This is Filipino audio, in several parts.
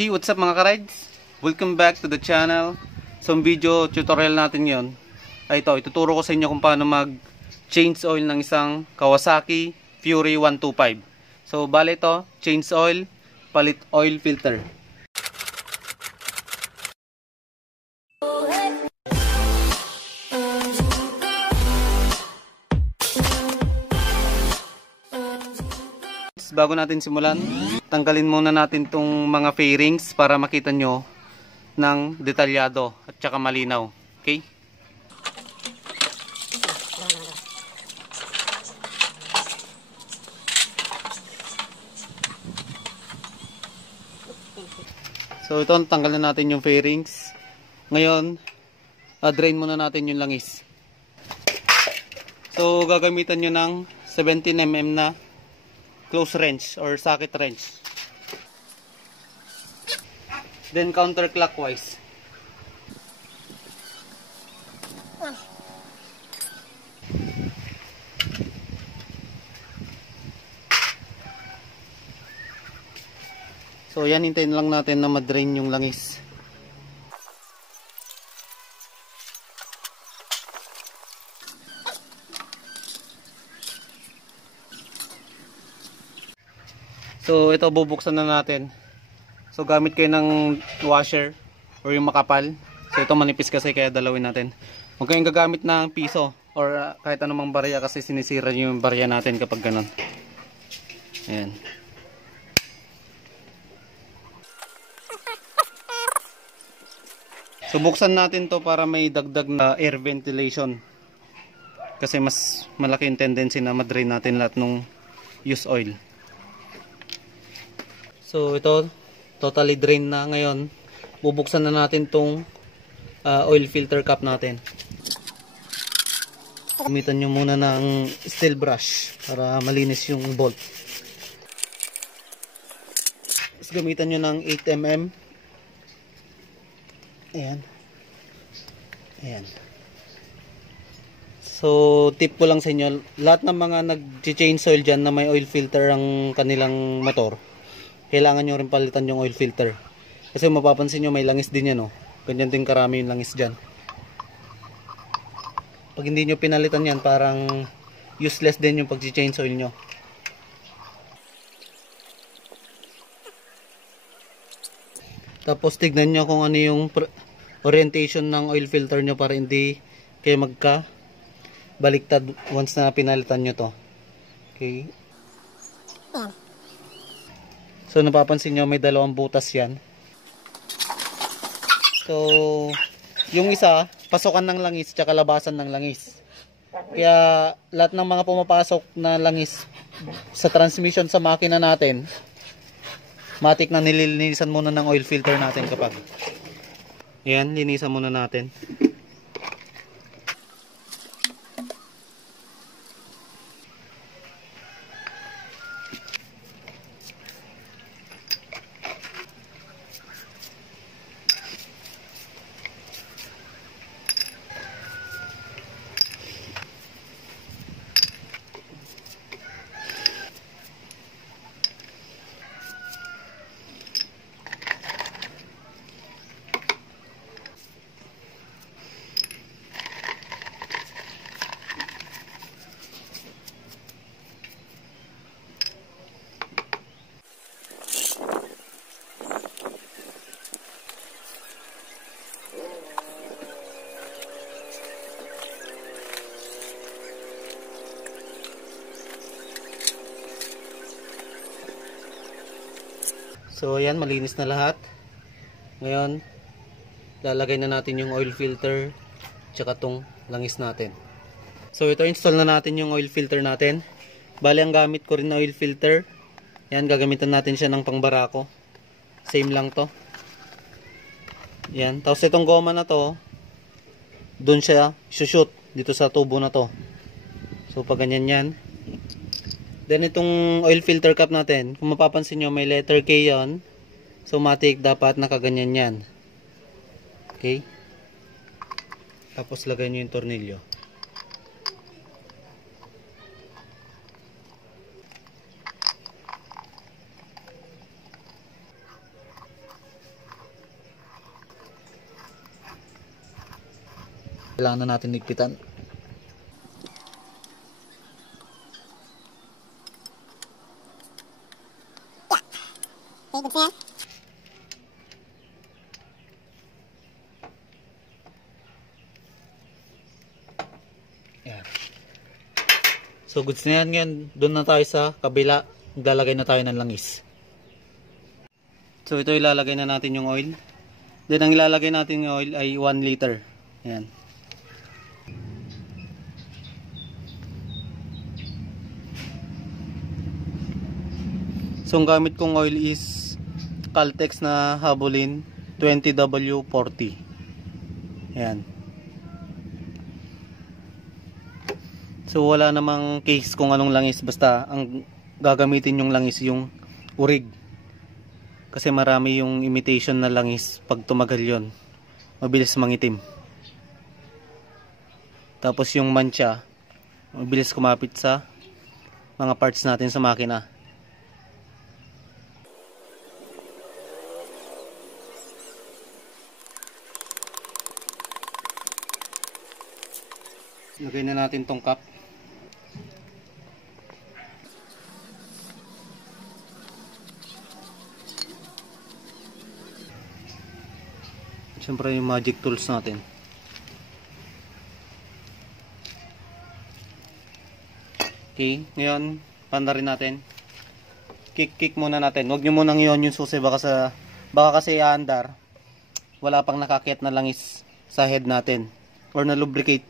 Hey, what's up mga ka-rides? Welcome back to the channel. So, ang video tutorial natin yon ay ito. Ituturo ko sa inyo kung paano mag-change oil ng isang Kawasaki Fury 125. So, bale ito, change oil, palit oil filter. Bago natin simulan, tanggalin muna natin tong mga fairings para makita nyo ng detalyado at saka malinaw. Okay? So ito, tanggalin natin yung fairings. Ngayon, drain muna natin yung langis. So gagamitan nyo ng 17mm na close wrench or socket wrench. Then counterclockwise. So yan, hintayin lang natin na ma-drain yung langis. So ito, bubuksan na natin. So gamit kayo ng washer or yung makapal. So ito manipis kasi kaya dalawin natin. Huwag kayong gagamit ng piso or kahit anumang barya kasi sinisira nyo yung barya natin kapag ganon. Ayan. So buksan natin to para may dagdag na air ventilation. Kasi mas malaki yung tendency na ma-drain natin lahat ng used oil. So ito, totally drain na. Ngayon, bubuksan na natin tong oil filter cap natin. Gamitan nyo muna ng steel brush para malinis yung bolt. Tapos gamitan nyo ng 8mm. Ayan. Ayan. So, tip ko lang sa inyo, lahat ng mga nag-change oil dyan na may oil filter ang kanilang motor, kailangan nyo rin palitan yung oil filter. Kasi mapapansin nyo may langis din yan, oh. Ganyan din karami yung langis dyan. Pag hindi nyo pinalitan yan, parang useless din yung pag-change oil nyo. Tapos tignan nyo kung ano yung orientation ng oil filter nyo para hindi kayo magka baliktad once na pinalitan nyo to. Okay. So napapansin nyo may dalawang butas yan. So yung isa, pasokan ng langis tsaka labasan ng langis. Kaya lahat ng mga pumapasok na langis sa transmission sa makina natin, matik na nililinisan muna ng oil filter natin kapag. Ayan, linisan muna natin. So ayan, malinis na lahat. Ngayon, lalagay na natin yung oil filter tsaka tong langis natin. So ito, install na natin yung oil filter natin. Bali, ang gamit ko rin na oil filter, yan, gagamitan natin siya ng pangbarako. Same lang to. Yan, tapos itong goma na to, dun siya shoot dito sa tubo na to. So pag ganyan yan. Then itong oil filter cap natin, kung mapapansin nyo may letter K yon. So matik dapat nakaganyan yan. Okay. Tapos lagay nyo yung tornilyo. Kailangan na natin ligpitan. Yan. So goods na yan. Ngayon, doon na tayo sa kabila. Maglalagay na tayo ng langis. So ito ilalagay na natin yung oil. Then ang ilalagay natin yung oil ay 1 liter. Ayan. So ang gamit kong oil is Caltex na Havolin 20W40. Ayan. So wala namang case kung anong langis, basta ang gagamitin yung langis yung urig. Kasi marami yung imitation na langis, pag tumagal yon mabilis mangitim. Tapos yung mancha mabilis kumapit sa mga parts natin sa makina. Lagay na natin tong cup. Siyempre yung magic tools natin. Okay, ngayon pandarin natin. Kick muna natin. Huwag nyo munang iyon yung susi, baka kasi aandar. Wala pang nakakit na langis sa head natin or na lubricate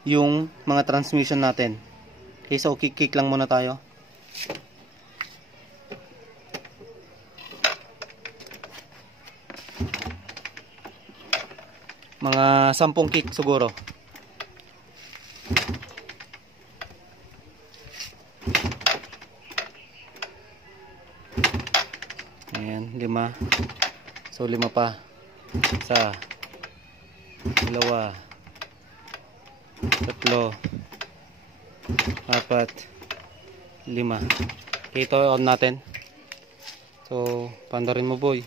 yung mga transmission natin. Okay, so kick lang muna tayo. Mga 10 kick siguro. Ayan, 5. So 5 pa. 1, 2, 3, 4, 5. Okay, ito on natin. So pandarin mo, boy.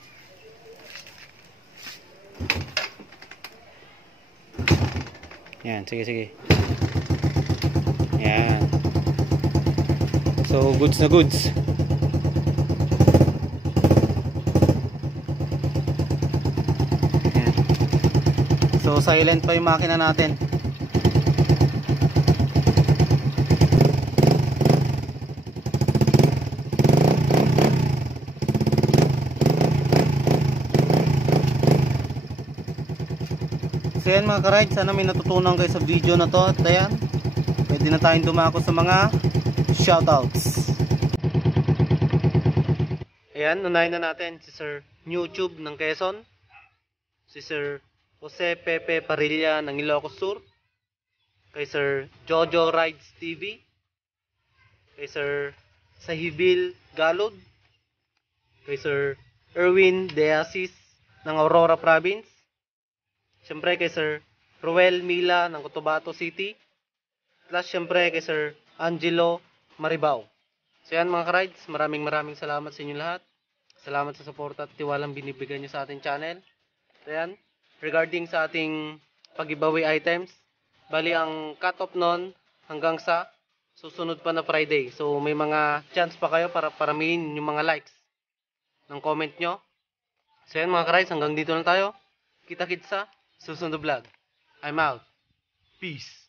Yan, sige. Yan. So goods na goods. Yan. So silent pa yung makina natin. So yan mga ka-ride, sana may natutunan kayo sa video na to. At ayan, pwede na tayong dumako sa mga shoutouts. Ayan, unahin na natin si Sir YouTube ng Quezon, si Sir Jose Pepe Parilla ng Ilocos Sur, kay Sir Jojo Rides TV, kay Sir Sahibil Galod, kay Sir Erwin De Asis ng Aurora Province, siyempre kay Sir Ruel Mila ng Cotabato City, plus siyempre kay Sir Angelo Maribao. So yan mga ka-rides, maraming salamat sa inyo lahat. Salamat sa suporta at tiwalang binibigay nyo sa ating channel. So yan, regarding sa ating pag-giveaway items, bali ang cut-off nun hanggang sa susunod pa na Friday. So may mga chance pa kayo para paramihin yung mga likes ng comment nyo. So yan mga ka-rides, hanggang dito na tayo. Kita-kits sa susunod vlog. I'm out. Peace.